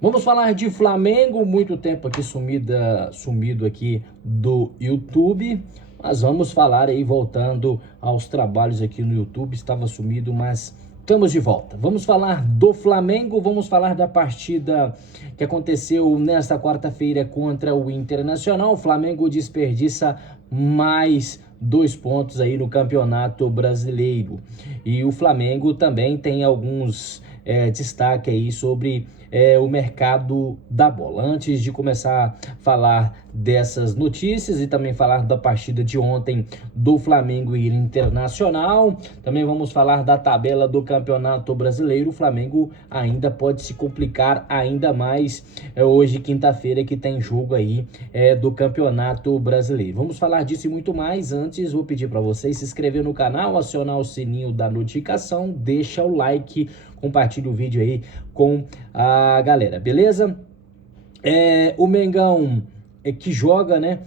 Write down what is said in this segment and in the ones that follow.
Vamos falar de Flamengo, muito tempo aqui sumido aqui do YouTube, mas vamos falar aí, voltando aos trabalhos aqui no YouTube, estava sumido, mas estamos de volta. Vamos falar do Flamengo, vamos falar da partida que aconteceu nesta quarta-feira contra o Internacional. O Flamengo desperdiça mais 2 pontos aí no Campeonato Brasileiro. E o Flamengo também tem alguns destaque aí sobre o mercado da bola. Antes de começar a falar dessas notícias e também falar da partida de ontem do Flamengo e Internacional, também vamos falar da tabela do Campeonato Brasileiro. O Flamengo ainda pode se complicar ainda mais hoje, quinta-feira, que tem jogo aí do Campeonato Brasileiro. Vamos falar disso e muito mais. Antes, vou pedir para vocês se inscrever no canal, acionar o sininho da notificação, deixa o like, compartilha o vídeo aí com a galera, beleza? O Mengão que joga, né?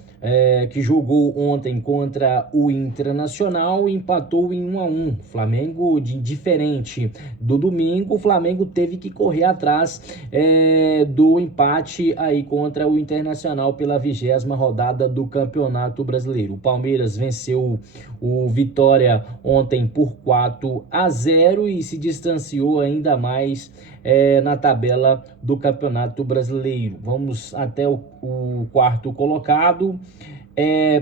Que jogou ontem contra o Internacional, empatou em 1-1. Flamengo, diferente do domingo, o Flamengo teve que correr atrás do empate aí contra o Internacional pela 20ª rodada do Campeonato Brasileiro. O Palmeiras venceu o Vitória ontem por 4-0 e se distanciou ainda mais na tabela do Campeonato Brasileiro. Vamos até o quarto colocado.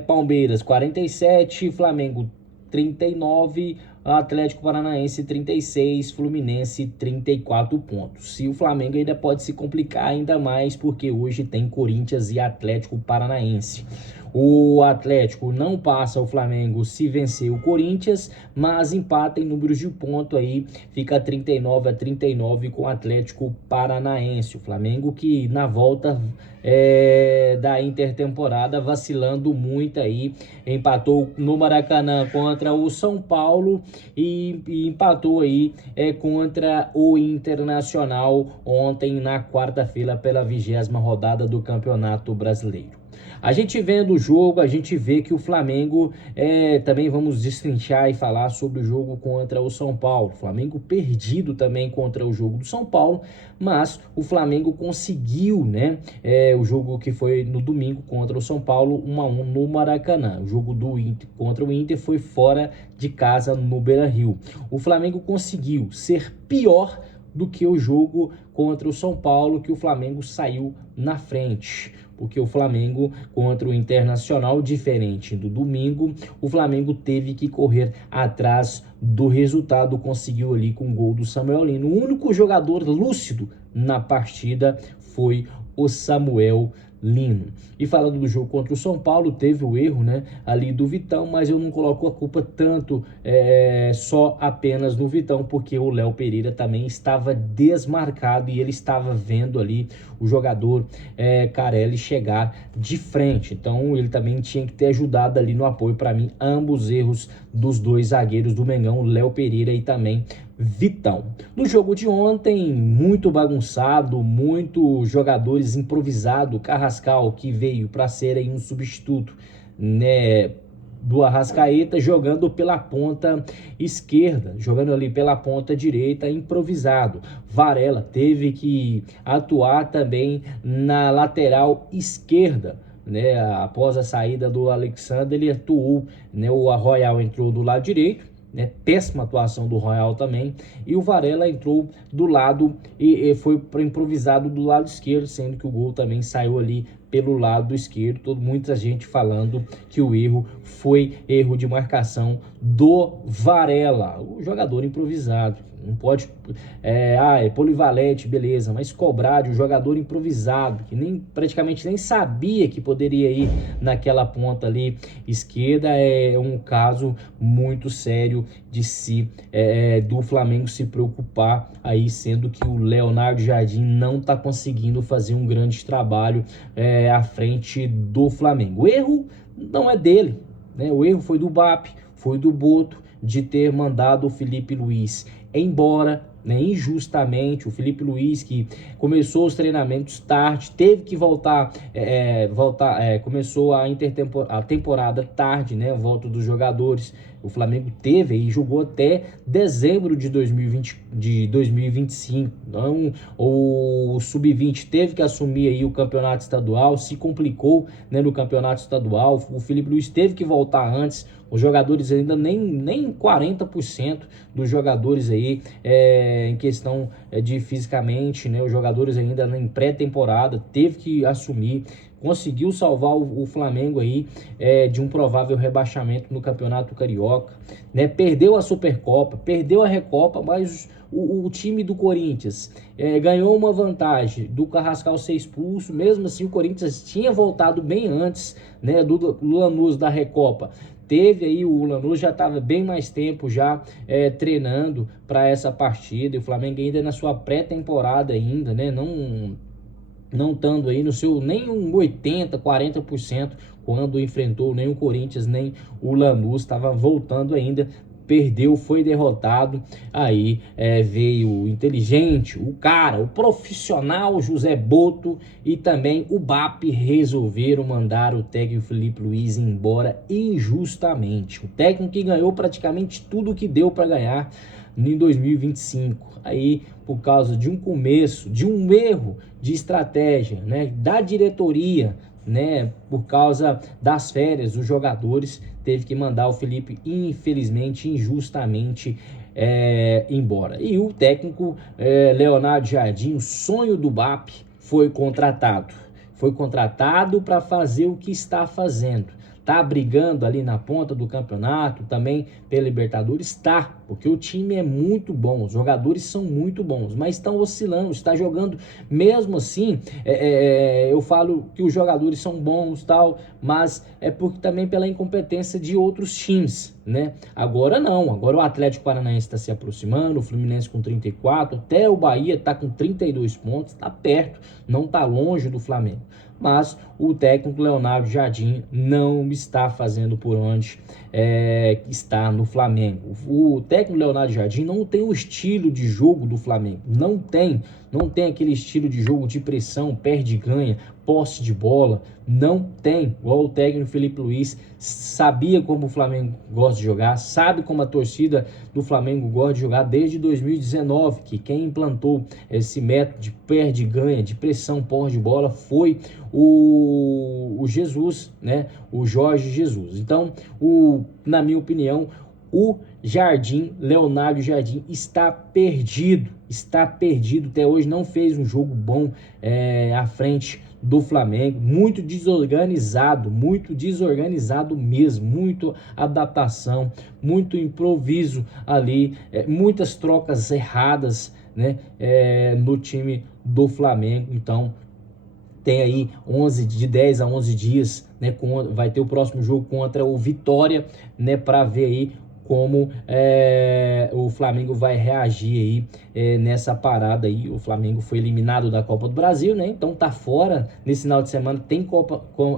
Palmeiras 47, Flamengo 39, Atlético Paranaense 36, Fluminense 34 pontos. Se o Flamengo ainda pode se complicar ainda mais, porque hoje tem Corinthians e Atlético Paranaense. O Atlético não passa o Flamengo se vencer o Corinthians, mas empata em números de ponto aí, fica 39-39 com o Atlético Paranaense. O Flamengo que na volta da intertemporada vacilando muito aí, empatou no Maracanã contra o São Paulo e empatou aí contra o Internacional ontem na quarta-feira pela 20ª rodada do Campeonato Brasileiro. A gente vendo o jogo, a gente vê que o Flamengo, também vamos destrinchar e falar sobre o jogo contra o São Paulo. Flamengo perdido também contra o jogo do São Paulo, mas o Flamengo conseguiu, né? O jogo que foi no domingo contra o São Paulo, 1-1 no Maracanã. O jogo do Inter contra o Inter foi fora de casa no Beira-Rio. O Flamengo conseguiu ser pior do que o jogo contra o São Paulo, que o Flamengo saiu na frente. Porque o Flamengo contra o Internacional, diferente do domingo, o Flamengo teve que correr atrás do resultado, conseguiu ali com o gol do Samuel Lino. O único jogador lúcido na partida foi o Samuel Lino. E falando do jogo contra o São Paulo, teve o erro, né, ali do Vitão, mas eu não coloco a culpa tanto só apenas no Vitão, porque o Léo Pereira também estava desmarcado e ele estava vendo ali o jogador Carelli chegar de frente, então ele também tinha que ter ajudado ali no apoio. Para mim, ambos erros dos dois zagueiros do Mengão, Léo Pereira e também Vitão. No jogo de ontem, muito bagunçado, muito jogadores improvisados. Carrascal, que veio para ser aí um substituto, né, do Arrascaeta, jogando pela ponta esquerda, jogando ali pela ponta direita, improvisado. Varela teve que atuar também na lateral esquerda, né? Após a saída do Alexandre, ele atuou, né? O Royal entrou do lado direito, né? Péssima atuação do Royal também, e o Varela entrou do lado e foi improvisado do lado esquerdo, sendo que o gol também saiu ali pelo lado esquerdo. Muita gente falando que o erro foi erro de marcação do Varela, o jogador improvisado. Não pode, é polivalente, beleza, mas cobrar de um jogador improvisado, que praticamente nem sabia que poderia ir naquela ponta ali esquerda, é um caso muito sério de do Flamengo se preocupar aí, sendo que o Leonardo Jardim não está conseguindo fazer um grande trabalho à frente do Flamengo. O erro não é dele, né? O erro foi do BAP, foi do Boto, de ter mandado o Felipe Luiz embora, né, injustamente. O Felipe Luiz, que começou os treinamentos tarde, teve que voltar, começou a temporada tarde, né, a volta dos jogadores, O Flamengo teve e jogou até dezembro de 2025. Então, o Sub-20 teve que assumir aí o campeonato estadual, se complicou, né, no campeonato estadual. O Felipe Luiz teve que voltar antes. Os jogadores ainda nem 40% dos jogadores aí em questão de fisicamente, né? Os jogadores ainda em pré-temporada teve que assumir, conseguiu salvar o Flamengo aí de um provável rebaixamento no Campeonato Carioca, né? Perdeu a Supercopa, perdeu a Recopa, mas o time do Corinthians ganhou uma vantagem do Carrascal ser expulso. Mesmo assim, o Corinthians tinha voltado bem antes, né, do Lanús da Recopa. Teve aí, o Lanús já estava bem mais tempo já treinando para essa partida, e o Flamengo ainda na sua pré-temporada ainda, né, não estando aí no seu nem um 80%, 40% quando enfrentou nem o Corinthians, nem o Lanús, estava voltando ainda. Perdeu, foi derrotado. Aí veio o inteligente, o cara, o profissional José Boto e também o BAP resolveram mandar o técnico Felipe Luiz embora injustamente. O técnico que ganhou praticamente tudo que deu para ganhar em 2025. Aí, por causa de um começo, de um erro de estratégia, né, da diretoria, né, por causa das férias, os jogadores teve que mandar o Felipe, infelizmente, injustamente, embora. E o técnico Leonardo Jardim, o sonho do BAP, foi contratado. Foi contratado para fazer o que está fazendo. Tá brigando ali na ponta do campeonato, também pela Libertadores, tá, porque o time é muito bom, os jogadores são muito bons, mas estão oscilando, está jogando, mesmo assim, eu falo que os jogadores são bons, tal, mas é porque também pela incompetência de outros times, né? Agora não, agora o Atlético Paranaense está se aproximando, o Fluminense com 34, até o Bahia está com 32 pontos, está perto, não está longe do Flamengo. Mas o técnico Leonardo Jardim não está fazendo por onde está no Flamengo. O técnico Leonardo Jardim não tem o estilo de jogo do Flamengo, não tem aquele estilo de jogo de pressão, perde e ganha, posse de bola, não tem. Igual o técnico Felipe Luiz sabia como o Flamengo gosta de jogar, sabe como a torcida do Flamengo gosta de jogar desde 2019, que quem implantou esse método de perde e ganha, de pressão, posse de bola, foi o Jesus, né? O Jorge Jesus. Então, na minha opinião, o Jardim, Leonardo Jardim, está perdido, até hoje não fez um jogo bom à frente do Flamengo, muito desorganizado mesmo, muito adaptação, muito improviso ali, muitas trocas erradas, né, no time do Flamengo. Então tem aí de 10 a 11 dias, né, vai ter o próximo jogo contra o Vitória, né, para ver aí como o Flamengo vai reagir aí nessa parada aí. O Flamengo foi eliminado da Copa do Brasil, né? Então tá fora. Nesse final de semana tem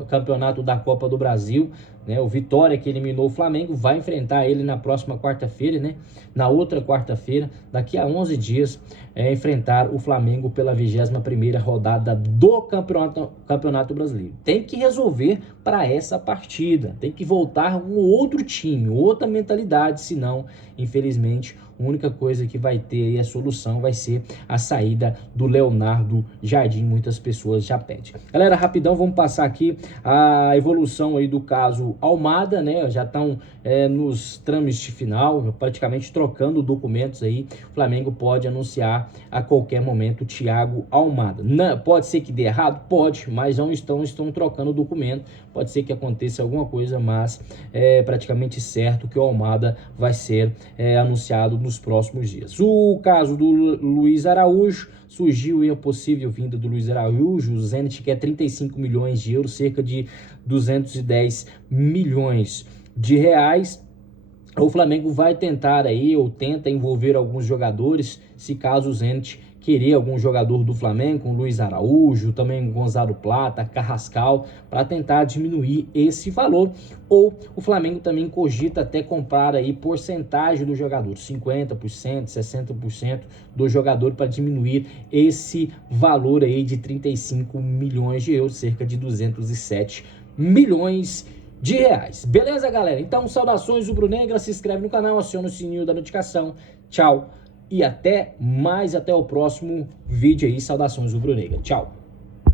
campeonato da Copa do Brasil, né? O Vitória, que eliminou o Flamengo, vai enfrentar ele na próxima quarta-feira, né? Na outra quarta-feira, daqui a 11 dias, enfrentar o Flamengo pela 21ª rodada do Campeonato Brasileiro. Tem que resolver para essa partida, tem que voltar um outro time, outra mentalidade, senão, infelizmente, a única coisa que vai ter aí, a solução vai ser a saída do Leonardo Jardim. Muitas pessoas já pedem. Galera, rapidão, vamos passar aqui a evolução aí do caso Almada, né? Já estão nos trâmites final, praticamente trocando documentos aí. O Flamengo pode anunciar a qualquer momento o Thiago Almada. Não, pode ser que dê errado? Pode, mas não estão trocando documento. Pode ser que aconteça alguma coisa, mas é praticamente certo que o Almada vai ser anunciado nos próximos dias. O caso do Luiz Araújo, surgiu a possível vinda do Luiz Araújo. O Zenit quer 35 milhões de euros, cerca de 210 milhões de reais. O Flamengo vai tentar aí, ou tenta envolver alguns jogadores, se caso o Zenit querer algum jogador do Flamengo, com Luiz Araújo, também Gonzalo Plata, Carrascal, para tentar diminuir esse valor. Ou o Flamengo também cogita até comprar aí porcentagem do jogador, 50%, 60% do jogador, para diminuir esse valor aí de 35 milhões de euros, cerca de 207 milhões de reais. Beleza, galera? Então, saudações rubro-negras, se inscreve no canal, aciona o sininho da notificação. Tchau e até o próximo vídeo aí. Saudações rubro-negras. Tchau.